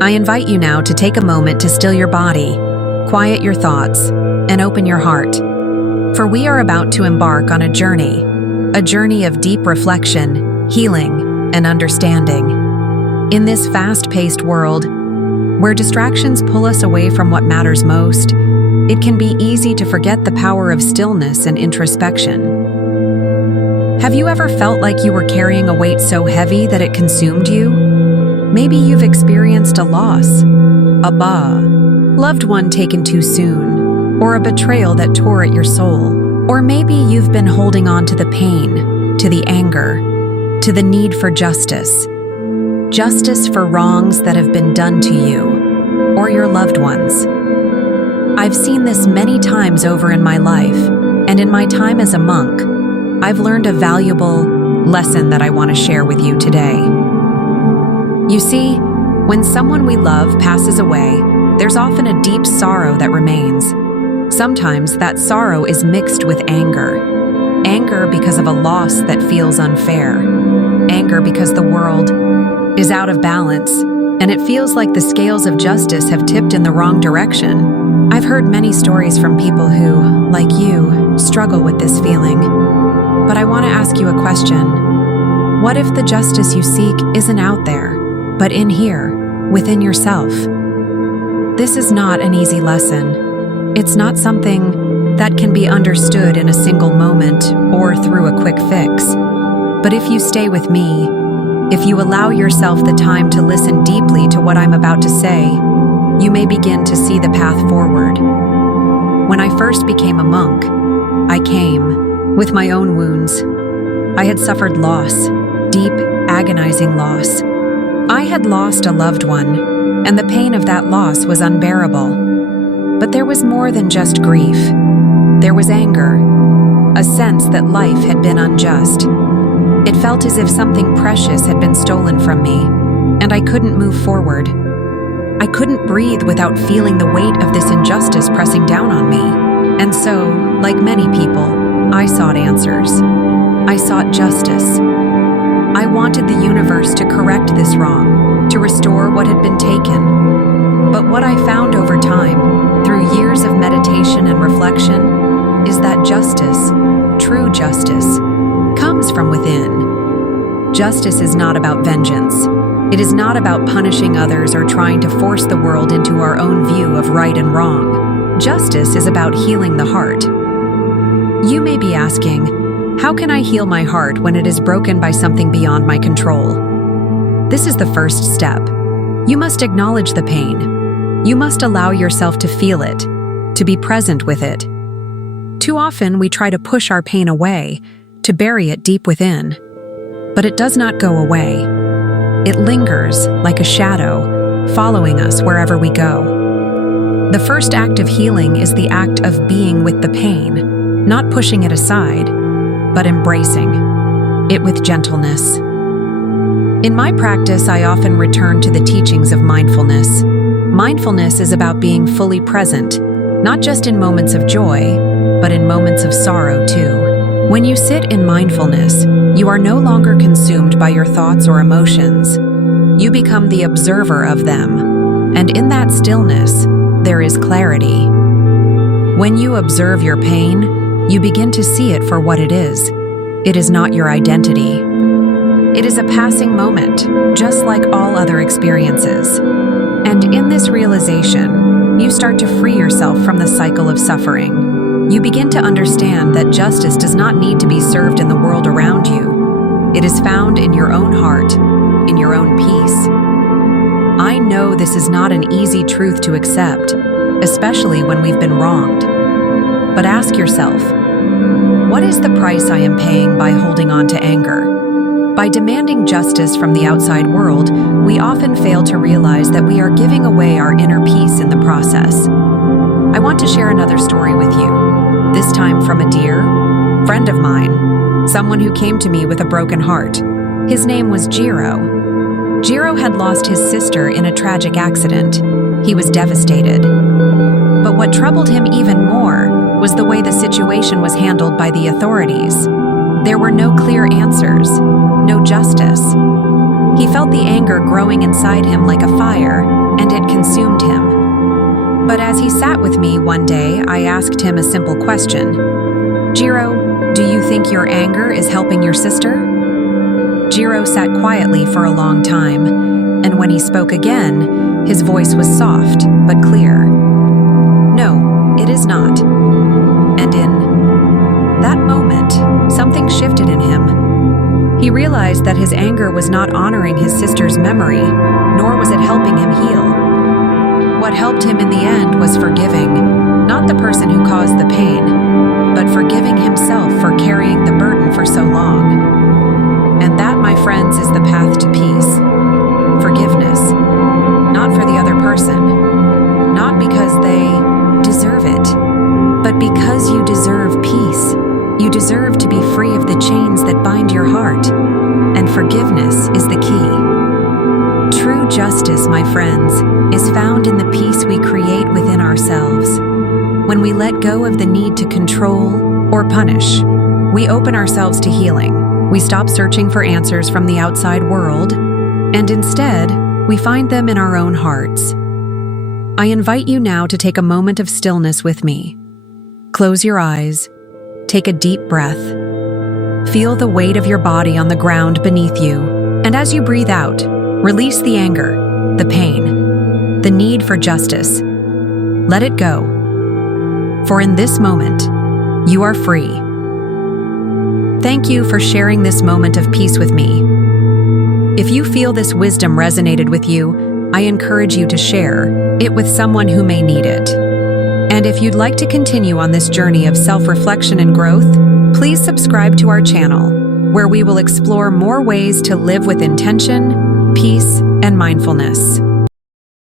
I invite you now to take a moment to still your body, quiet your thoughts, and open your heart. For we are about to embark on a journey of deep reflection, healing, and understanding. In this fast-paced world, where distractions pull us away from what matters most, it can be easy to forget the power of stillness and introspection. Have you ever felt like you were carrying a weight so heavy that it consumed you? Maybe you've experienced a loss, a loved one taken too soon, or a betrayal that tore at your soul. Or maybe you've been holding on to the pain, to the anger, to the need for justice. Justice for wrongs that have been done to you, or your loved ones. I've seen this many times over in my life, and in my time as a monk, I've learned a valuable lesson that I want to share with you today. You see, when someone we love passes away, there's often a deep sorrow that remains. Sometimes that sorrow is mixed with anger. Anger because of a loss that feels unfair. Anger because the world is out of balance, and it feels like the scales of justice have tipped in the wrong direction. I've heard many stories from people who, like you, struggle with this feeling. But I want to ask you a question. What if the justice you seek isn't out there, but in here, within yourself? This is not an easy lesson. It's not something that can be understood in a single moment or through a quick fix. But if you stay with me, if you allow yourself the time to listen deeply to what I'm about to say, you may begin to see the path forward. When I first became a monk, I came with my own wounds. I had suffered loss, deep, agonizing loss. I had lost a loved one, and the pain of that loss was unbearable. But there was more than just grief. There was anger, a sense that life had been unjust. It felt as if something precious had been stolen from me, and I couldn't move forward. I couldn't breathe without feeling the weight of this injustice pressing down on me. And so, like many people, I sought answers. I sought justice. I wanted the universe to correct this wrong, to restore what had been taken. But what I found over time, through years of meditation and reflection, is that justice, true justice, comes from within. Justice is not about vengeance. It is not about punishing others or trying to force the world into our own view of right and wrong. Justice is about healing the heart. You may be asking, how can I heal my heart when it is broken by something beyond my control? This is the first step. You must acknowledge the pain. You must allow yourself to feel it, to be present with it. Too often we try to push our pain away, to bury it deep within. But it does not go away. It lingers like a shadow, following us wherever we go. The first act of healing is the act of being with the pain, not pushing it aside, but embracing it with gentleness. In my practice, I often return to the teachings of mindfulness. Mindfulness is about being fully present, not just in moments of joy, but in moments of sorrow too. When you sit in mindfulness, you are no longer consumed by your thoughts or emotions. You become the observer of them, and in that stillness, there is clarity. When you observe your pain, you begin to see it for what it is. It is not your identity. It is a passing moment, just like all other experiences. And in this realization, you start to free yourself from the cycle of suffering. You begin to understand that justice does not need to be served in the world around you. It is found in your own heart, in your own peace. I know this is not an easy truth to accept, especially when we've been wronged. But ask yourself, what is the price I am paying by holding on to anger? By demanding justice from the outside world, we often fail to realize that we are giving away our inner peace in the process. I want to share another story with you, this time from a dear friend of mine, someone who came to me with a broken heart. His name was Jiro. Jiro had lost his sister in a tragic accident. He was devastated. But what troubled him even more was the way the situation was handled by the authorities. There were no clear answers, no justice. He felt the anger growing inside him like a fire, and it consumed him. But as he sat with me one day, I asked him a simple question. Jiro, do you think your anger is helping your sister? Jiro sat quietly for a long time, and when he spoke again, his voice was soft but clear. No, it is not. And in that moment, something shifted in him. He realized that his anger was not honoring his sister's memory, nor was it helping him heal. What helped him in the end was forgiving, not the person who caused the pain, but forgiving himself for carrying the burden for so long. And that, my friends, is the path to peace. Forgiveness. Not for the other person. Not because they deserve it, but because you deserve peace. You deserve to be free of the chains that bind your heart. And forgiveness is the key. True justice, my friends, is found in the peace we create within ourselves. When we let go of the need to control or punish, we open ourselves to healing. We stop searching for answers from the outside world, and instead, we find them in our own hearts. I invite you now to take a moment of stillness with me. Close your eyes, take a deep breath. Feel the weight of your body on the ground beneath you, and as you breathe out, release the anger, the pain, the need for justice. Let it go. For in this moment, you are free. Thank you for sharing this moment of peace with me. If you feel this wisdom resonated with you, I encourage you to share it with someone who may need it. And if you'd like to continue on this journey of self-reflection and growth, please subscribe to our channel, where we will explore more ways to live with intention, peace, and mindfulness.